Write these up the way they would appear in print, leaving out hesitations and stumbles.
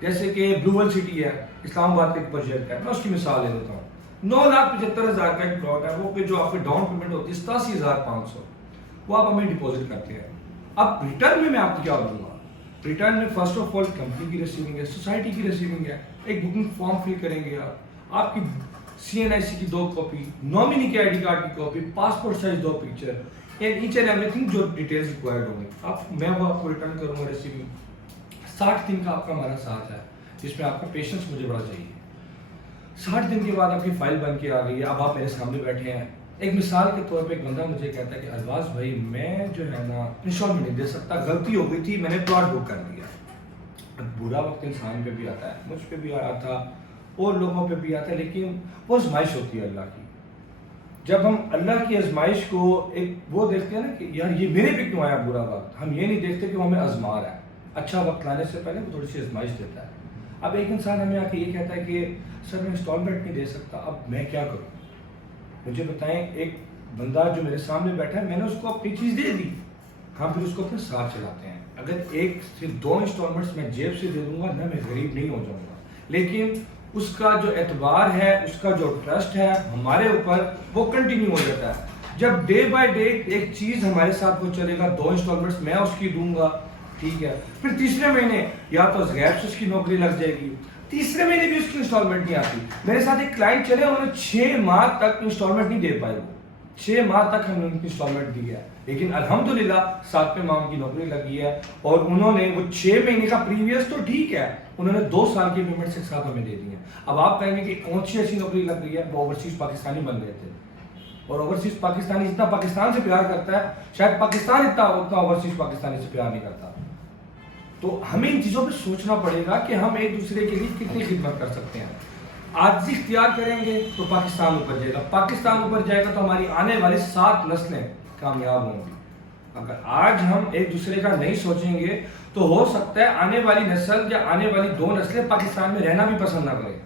جیسے کہ بلو سٹی ہے اسلام آباد کا ایک پروجیکٹ ہے, میں اس کی مثال لے دیتا ہوں. 9,75,000 کا ایک پلاٹ ہے, وہ جو آپ کی ڈاؤن پیمنٹ ہوتی ہے 87,500, وہ آپ ہمیں ڈپازٹ کرتے ہیں. اب ریٹرن میں آپ کو کیا دوں گا؟ ریٹرن میں فرسٹ آف آل کمپنی کی ریسیونگ ہے, سوسائٹی کی ریسیونگ ہے, ایک بکنگ فارم فل کریں گے آپ کی CNIC کی 2 کاپی, نامنی کی ID کارڈ کی copy, passport size 2 picture, and each and every thing جو ڈیٹیلز ریکوائرڈ ہوں گے. میں وہ آپ کو ریٹرن کروں گا ریسیونگ. 60 دن کا آپ کا ہمارا ساتھ ہے, جس میں آپ کا پیشنس مجھے بڑا چاہیے. 60 دن کے بعد آپ کی فائل بن کے آ گئی ہے, اب آپ میرے سامنے بیٹھے ہیں. ایک مثال کے طور پہ ایک بندہ مجھے کہتا ہے کہ ارباز بھائی میں جو ہے نا انسٹالمنٹ نہیں دے سکتا, غلطی ہو گئی تھی, میں نے پلاٹ بک کر دیا. برا وقت انسان پہ بھی آتا ہے, مجھ پہ بھی آیا تھا اور لوگوں پہ بھی آتا ہے, لیکن وہ آزمائش ہوتی ہے اللہ کی. جب ہم اللہ کی آزمائش کو ایک وہ دیکھتے ہیں نا کہ یار یہ میرے پہ کیوں آیا برا وقت, ہم یہ نہیں دیکھتے کہ وہ ہمیں آزما رہا ہے. اچھا وقت لانے سے پہلے وہ تھوڑی سی آزمائش دیتا ہے. اب ایک انسان ہمیں آ کے یہ کہتا ہے کہ سر میں انسٹالمنٹ نہیں دے سکتا, اب میں کیا کروں؟ مجھے بتائیں. ایک بندہ جو میرے سامنے بیٹھا ہے, میں نے اس کو اپنی چیز دے دی, ہم پھر اس کو اپنے ساتھ چلاتے ہیں. اگر 1 سے 2 انسٹالمنٹس میں جیب سے دے دوں گا نہ, میں غریب نہیں ہو جاؤں گا, لیکن اس کا جو اعتبار ہے, اس کا جو ٹرسٹ ہے ہمارے اوپر, وہ کنٹینیو ہو جاتا ہے. جب ڈے بائی ڈے ایک چیز ہمارے ساتھ وہ چلے گا, 2 انسٹالمنٹس میں اس کی دوں گا, ٹھیک ہے, پھر تیسرے مہینے یا تو غیر سے اس کی نوکری لگ جائے گی, تیسرے مہینے بھی اس کی انسٹالمنٹ نہیں آتی. میرے ساتھ ایک کلائنٹ چلے, انہوں نے 6 ماہ تک انسٹالمنٹ نہیں دے پائے. وہ 6 ماہ تک ہم نے ان کی انسٹالمنٹ دی ہے, لیکن الحمدللہ 7ویں ماہ ان کی نوکری لگی ہے, اور انہوں نے وہ 6 مہینے کا پریویس تو ٹھیک ہے, انہوں نے 2 سال کی پیمنٹ ایک ساتھ ہمیں دے دی ہے. اب آپ کہیں گے کہ کون سی ایسی نوکری لگ گئی ہے؟ وہ اوورسیز پاکستانی بن گئے تھے, اور اوورسیز پاکستانی جتنا پاکستان سے پیار کرتا ہے, شاید پاکستان اتنا اوورسیز پاکستانی سے پیار نہیں کرتا. تو ہمیں ان چیزوں پہ سوچنا پڑے گا کہ ہم ایک دوسرے کے لیے کتنی خدمت کر سکتے ہیں. عاجزی اختیار کریں گے تو پاکستان اوپر جائے گا, پاکستان اوپر جائے گا تو ہماری آنے والی 7 نسلیں کامیاب ہوں گی. اگر آج ہم ایک دوسرے کا نہیں سوچیں گے تو ہو سکتا ہے آنے والی نسل یا آنے والی 2 نسلیں پاکستان میں رہنا بھی پسند نہ کریں.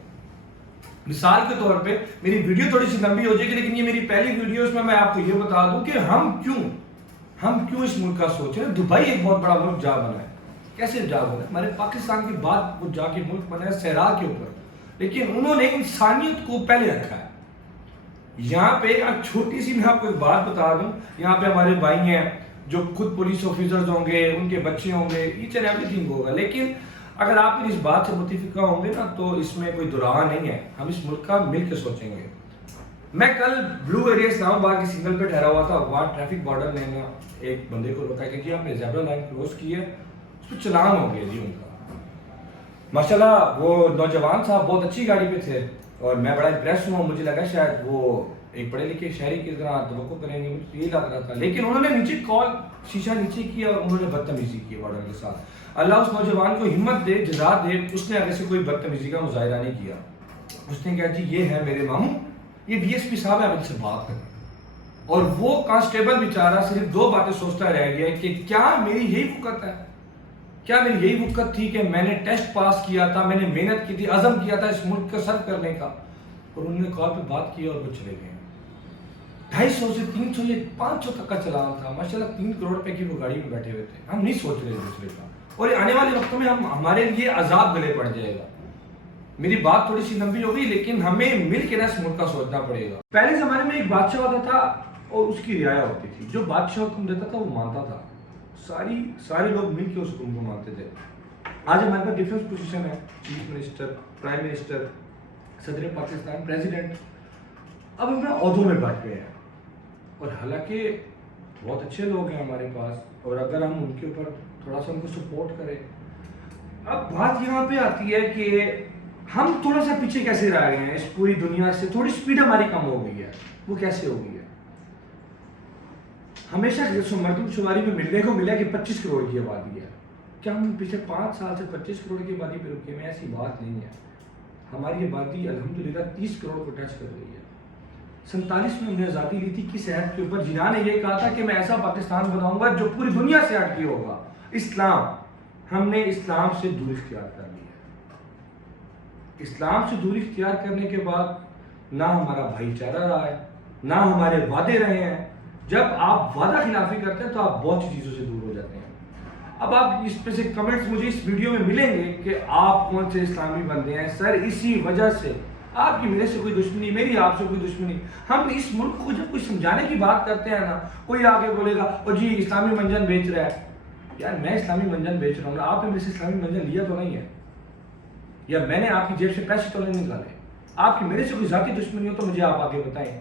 مثال کے طور پہ میری ویڈیو تھوڑی سی لمبی ہو جائے گی, لیکن یہ میری پہلی ویڈیو, اس میں آپ کو یہ بتا دوں کہ ہم کیوں اس ملک کا سوچیں. دبئی ایک بہت بڑا ملک جا بنا ہے. کیسے جا بنا ہے؟ ہمارے پاکستان کے بعد وہ جا کے ملک بنا ہے صحرا کے اوپر, لیکن انہوں نے انسانیت کو پہلے رکھا ہے. یہاں پہ ایک چھوٹی سی میں آپ کو ایک بات بتا دوں, یہاں پہ ہمارے بھائی ہیں جو خود پولیس آفیسرز ہوں گے, ان کے بچے ہوں گے, ایچ اینڈ ایوری تھنگ ہوگا, لیکن اگر آپ اس بات سے متفقہ ہوں گے نا تو اس میں کوئی دراہ نہیں ہے. ہم اس ملک کا مل کے سوچیں گے. میں کل بلو ایریا اسلام آباد کے سگنل پہ ٹھہرا ہوا تھا, وہاں ٹریفک بارڈر نے نا ایک بندے کو روکا کہ جی آپ نے زیبرا لائن کراس کی ہے, اس پہ چلان ہو گیا جی ان کا. ماشاءاللہ وہ نوجوان صاحب بہت اچھی گاڑی پہ تھے, اور میں بڑا امپریس ہوا, مجھے لگا شاید وہ ایک پڑھے لکھے شہری کی طرح توقع کریں گے, مجھے یہ لگ رہا تھا, لیکن انہوں نے نیچے کال شیشہ نیچے کیا اور انہوں نے بدتمیزی کی بارڈر کے ساتھ. اللہ اس نوجوان کو ہمت دے, جزا دے, اس نے آگے سے کوئی بدتمیزی کا مظاہرہ نہیں کیا. اس نے کہا جی یہ ہے میرے ماموں, یہ DSP صاحب ہے, آپ ان سے بات کریں. اور وہ کانسٹیبل بیچارہ صرف 2 باتیں سوچتا رہ گیا کہ کیا میری یہی وقت ہے, کیا میری یہی وقت تھی کہ میں نے ٹیسٹ پاس کیا تھا, میں نے محنت کی تھی, عزم کیا تھا اس ملک کو سرو کرنے کا. اور انہوں نے کال پہ بات کی اور وہ چلے گئے. 250 سے 300 یا 500 تک کا چلان تھا. ماشاءاللہ 3 کروڑ روپے کی وہ گاڑی میں بیٹھے ہوئے تھے. ہم نہیں سوچ رہے دوسرے کا, اور آنے والے وقتوں میں ہمارے لیے عذاب گلے پڑ جائے گا. میری بات تھوڑی سی لمبی ہوگی, لیکن ہمیں مل کے نا اس ملک کا سوچنا پڑے گا. پہلے زمانے میں ایک بادشاہ ہوتا تھا اور اس کی رعایا ہوتی تھی. جو بادشاہ حکم دیتا تھا وہ مانتا تھا, سارے لوگ مل کے اس حکم کو مانتے تھے. آج ہمارے پاس ڈیفرنٹ پوزیشن ہے, چیف منسٹر, پرائم منسٹر, صدر پاکستان, پریزیڈنٹ. اب ہم عہدوں میں بٹ گئے ہیں, اور حالانکہ بہت اچھے لوگ ہیں ہمارے پاس, اور اگر ہم ان کے اوپر تھوڑا سا ان کو سپورٹ کریں. اب بات یہاں پہ آتی ہے کہ ہم تھوڑا سا پیچھے کیسے رہ گئے ہیں اس پوری دنیا سے, تھوڑی سپیڈ ہماری کم ہو گئی ہے. وہ کیسے ہو گئی ہے؟ ہمیشہ مردم شماری میں ملنے کو ملا کہ 25 کروڑ کی آبادی ہے. کیا ہم پچھلے 5 سال سے 25 کروڑ کی آبادی پہ رکے ہوئے ہیں؟ ایسی بات نہیں ہے. ہماری آبادی الحمدللہ 30 کروڑ کو ٹچ کر رہی ہے. 47 میں ہم نے آزادی لی تھی کس عہد کے اوپر؟ جنہوں نے یہ کہا تھا کہ میں ایسا پاکستان بناؤں گا جو پوری دنیا سے ہٹ کے ہوگا. اسلام, ہم نے اسلام سے دور اختیار کر لی ہے. اسلام سے دور اختیار کرنے کے بعد نہ ہمارا بھائی چارہ رہا ہے, نہ ہمارے وعدے رہے ہیں. جب آپ وعدہ خلافی کرتے ہیں تو آپ بہت سی چیزوں سے دور ہو جاتے ہیں. اب آپ اس پہ سے کمنٹس مجھے اس ویڈیو میں ملیں گے کہ آپ کون سے اسلامی بندے ہیں. سر اسی وجہ سے آپ کی میرے سے کوئی دشمنی, میری آپ سے کوئی دشمنی. ہم اس ملک کو جب کوئی سمجھانے کی بات کرتے ہیں نا, کوئی آگے بولے گا او جی اسلامی منجن بیچ رہا ہے. یار میں اسلامی منجن بیچ رہا ہوں نا, آپ نے میرے سے اسلامی منجن لیا تو نہیں ہے, یا میں نے آپ کی جیب سے پیسے تو نہیں نکالے. آپ کی میرے سے کوئی ذاتی دشمنی ہو تو مجھے آپ آگے بتائیں.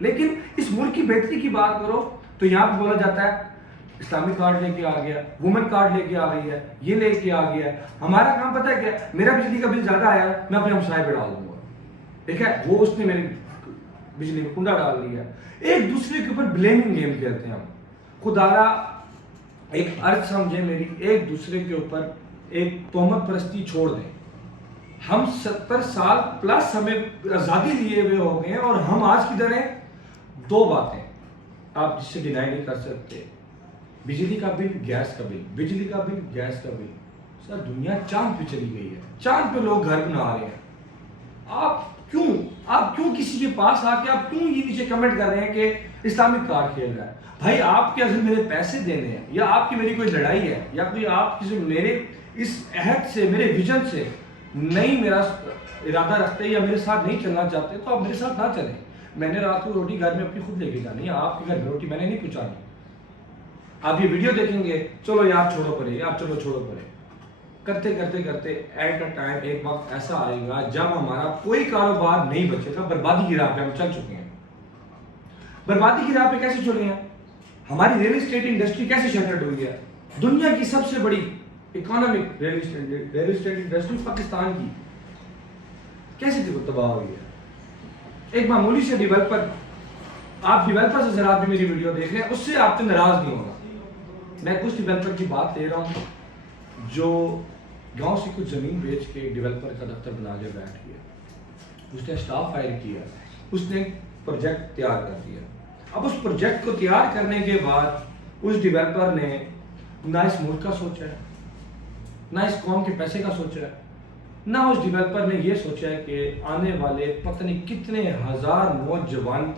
لیکن اس ملک کی بہتری کی بات کرو تو یہاں پہ بولا جاتا ہے اسلامی کارڈ لے کے آ گیا, وومن کارڈ لے کے آ گئی ہے, یہ لے کے آ گیا ہے. ہمارا کام پتہ ہے کیا, میرا بجلی کا بل زیادہ آیا ہے میں اپنے ہمسائے پہ ڈال دوں گا, ٹھیک ہے, وہ اس نے میری بجلی میں کنڈا ڈال دیا. ایک دوسرے کے اوپر بلیمنگ گیم کھیلتے ہیں ہم. خدارا ایک عرض سمجھے میری, ایک دوسرے کے اوپر ایک تہمت پرستی چھوڑ دیں. ہم 70 سال پلس ہمیں آزادی لیے ہوئے ہو گئے ہیں اور ہم آج کدھر ہیں. دو باتیں آپ جس سے ڈینائی نہیں کر سکتے, بجلی کا بل, گیس کا بل, بجلی کا بل, گیس کا بل. سر دنیا چاند پہ چلی گئی ہے, چاند پہ لوگ گھر بنا رہے ہیں. آپ کیوں کسی کے پاس آ کے آپ کیوں یہ نیچے کمنٹ کر رہے ہیں کہ اسلامک کارڈ کھیل رہا ہے؟ بھائی آپ کے اگر میرے پیسے دینے ہیں یا آپ کی میری کوئی لڑائی ہے یا کوئی آپ کسی میرے اس عہد سے, میرے ویژن سے نہیں میرا ارادہ رکھتے یا میرے ساتھ نہیں چلنا چاہتے تو آپ میرے ساتھ نہ چلیں. میں نے رات کو روٹی گھر میں اپنی خود لے کے جانی ہے, آپ کے گھر میں روٹی میں نے نہیں پہنچانی. آپ یہ ویڈیو دیکھیں گے چلو یار چھوڑو پرے, یار چلو چھوڑو پرے, کرتے کرتے کرتے ایٹ اے ٹائم ایک وقت ایسا آئے گا جب ہمارا کوئی کاروبار نہیں بچے گا. بربادی کی راہ پہ ہم چل چکے ہیں. بربادی کی راہ پہ کیسے چلے ہیں؟ ہماری ریل اسٹیٹ انڈسٹری کیسے شٹرڈ ہوئی ہے؟ دنیا کی سب سے بڑی economic real estate industry Pakistan کی کیسے تباہ ہوئی ہے؟ ایک معمولی سے ڈیولپر, آپ ڈیولپر سے ذرا بھی میری ویڈیو دیکھ رہے ہیں, اس سے آپ سے ناراض نہیں ہوگا. میں کچھ ڈیولپر کی بات لے رہا ہوں جو گاؤں سے کچھ زمین بیچ کے ڈیولپر کا دفتر بنا کے بیٹھ گیا. اس نے اسٹاف ہائر کیا, اس نے پروجیکٹ تیار کر دیا. اب اس پروجیکٹ کو تیار کرنے کے بعد اس ڈیولپر نے نہ اس ملک کا سوچا ہے, نہ اس قوم کے پیسے کا سوچا ہے, نہ اس ڈیولپر نے یہ سوچا ہے کہ آنے والے پتہ نہیں کتنے ہزار نوجوان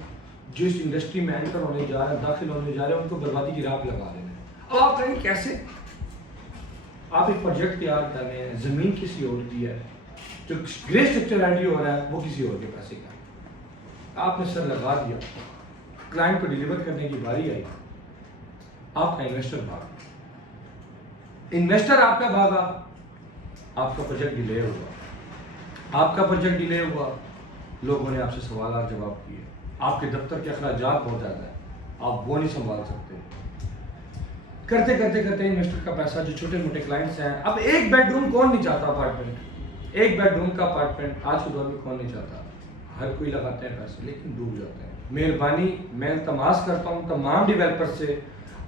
جو اس انڈسٹری میں انٹر ہونے جا رہے ہیں, داخل ہونے جا رہے ہیں, ان کو بربادی کی راہ پہ لگا رہے ہیں. اب آپ کہیں کیسے؟ آپ ایک پروجیکٹ تیار کر رہے ہیں, زمین کسی اور کی ہے, جو گرے اسٹرکچر ریڈی ہو رہا ہے وہ کسی اور کے پیسے کا ہے. آپ نے سر لگا دیا, کلائنٹ کو ڈیلیور کرنے کی باری آئی, آپ کا انویسٹر بھاگا. انویسٹر آپ کا بھاگا, آپ کا پروجیکٹ ڈیلے ہوا. آپ کا پروجیکٹ ڈیلے ہوا, لوگوں نے آپ سے سوالات جواب کیے. آپ کے دفتر کے اخراجات بہت زیادہ ہیں, آپ وہ نہیں سنبھال سکتے. کرتے کرتے کرتے انویسٹر کا پیسہ, جو چھوٹے موٹے کلائنٹس ہیں. اب ایک بیڈ روم کون نہیں چاہتا اپارٹمنٹ, ایک بیڈ روم کا اپارٹمنٹ آج کے دور میں کون نہیں چاہتا؟ ہر کوئی لگاتے ہیں پیسے لیکن ڈوب جاتے ہیں. مہربانی میں التماس کرتا ہوں تمام ڈیولپر سے,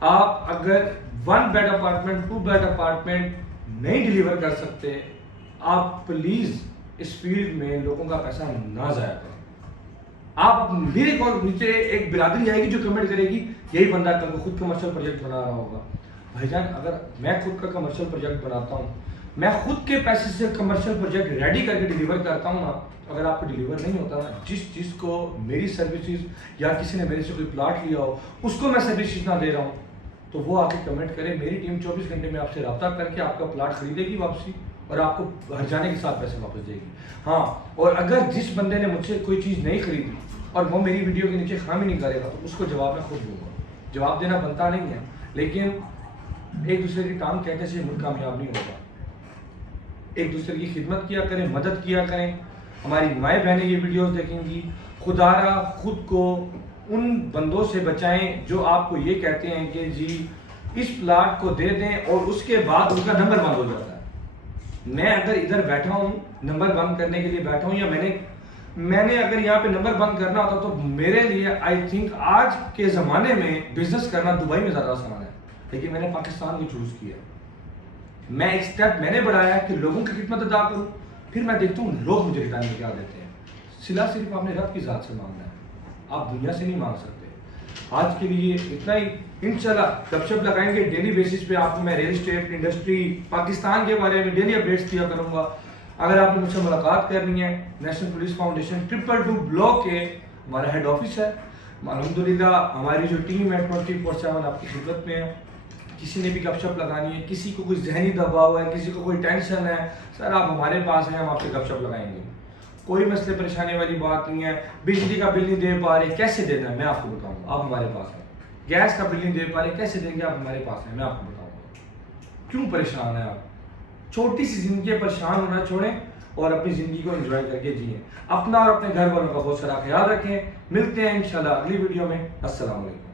آپ اگر 1 بیڈ اپارٹمنٹ 2 بیڈ اپارٹمنٹ نہیں ڈیلیور کر سکتے, آپ پلیز اس فیلڈ میں لوگوں کا پیسہ نہ ضائع کریں. آپ میرے کو نیچے ایک برادری آئے گی جو کمنٹ کرے گی یہی بندہ کل خود کمرشل پروجیکٹ بنا رہا ہوگا. بھائی جان اگر میں خود کا کمرشل پروجیکٹ بناتا ہوں, میں خود کے پیسے سے کمرشل پروجیکٹ ریڈی کر کے ڈیلیور کرتا ہوں نا, اگر آپ کو ڈیلیور نہیں ہوتا نا, جس چیز کو میری سروسز یا کسی نے میرے سے کوئی پلاٹ لیا ہو اس کو میں سروسز نہ دے رہا ہوں, تو وہ آ کے کمنٹ کرے, میری ٹیم 24 گھنٹے میں آپ سے رابطہ کر کے آپ کا پلاٹ خریدے گی واپسی, اور آپ کو ہر جانے کے ساتھ پیسے واپس دے گی. ہاں, اور اگر جس بندے نے مجھ سے کوئی چیز نہیں خریدی اور وہ میری ویڈیو کے نیچے خامی نہیں کرے گا تو اس کو جواب میں خود دوں گا. جواب دینا بنتا نہیں ہے, لیکن ایک دوسرے کی ٹانگ کہنے سے ملک کامیاب نہیں ہوگا. ایک دوسرے کی خدمت کیا کریں, مدد کیا کریں. ہماری مائیں بہنیں یہ ویڈیوز دیکھیں گی, خدا را خود کو ان بندوں سے بچائیں جو آپ کو یہ کہتے ہیں کہ جی اس پلاٹ کو دے دیں اور اس کے بعد ان کا نمبر بند ہو جاتا ہے. میں اگر ادھر بیٹھا ہوں نمبر بند کرنے کے لیے بیٹھا ہوں, یا میں نے اگر یہاں پہ نمبر بند کرنا ہوتا تو میرے لیے آئی تھنک آج کے زمانے میں بزنس کرنا دبئی میں زیادہ آسان ہے, لیکن میں نے پاکستان کو چوز کیا. میں ایک اسٹیپ میں نے بڑھایا کہ لوگوں کی خدمت ادا کروں, پھر میں دیکھتا ہوں لوگ مجھے ریٹرن میں کیا دیتے ہیں. صلہ صرف آپ نے رب کی ذات سے مانگنا ہے, آپ دنیا سے نہیں مانگ سکتے. آج کے لیے اتنا ہی, انشاءاللہ گپ شپ لگائیں گے ڈیلی بیسس پہ. آپ کو میں ریل اسٹیٹ انڈسٹری پاکستان کے بارے میں ڈیلی اپڈیٹس دیا کروں گا. اگر آپ نے مجھ سے ملاقات کرنی ہے, نیشنل پولیس فاؤنڈیشن 222 بلاک کے ہمارا ہیڈ آفس ہے. الحمدللہ ہماری جو ٹیم ہے 24/7 آپ کی خدمت میں ہے. کسی نے بھی گپ شپ لگانی ہے، کسی کو کوئی ذہنی دباؤ ہے، کسی کو کوئی ٹینشن ہے، سر آپ ہمارے پاس ہیں، ہم آپ سے گپ شپ لگائیں گے. کوئی مسئلے پریشانی والی بات نہیں ہے. بجلی کا بل نہیں دے پا رہے، کیسے دینا ہے میں آپ کو بتاؤں گا، آپ ہمارے پاس ہیں. گیس کا بل نہیں دے پا رہے، کیسے دیں گے، آپ ہمارے پاس ہیں، میں آپ کو بتاؤں گا. کیوں پریشان ہیں آپ؟ چھوٹی سی زندگی ہے، پریشان ہونا چھوڑیں اور اپنی زندگی کو انجوائے کر کے جئیں. اپنا اور اپنے گھر والوں کا بہت سارا خیال رکھیں. ملتے ہیں انشاءاللہ اگلی ویڈیو میں. السلام علیکم.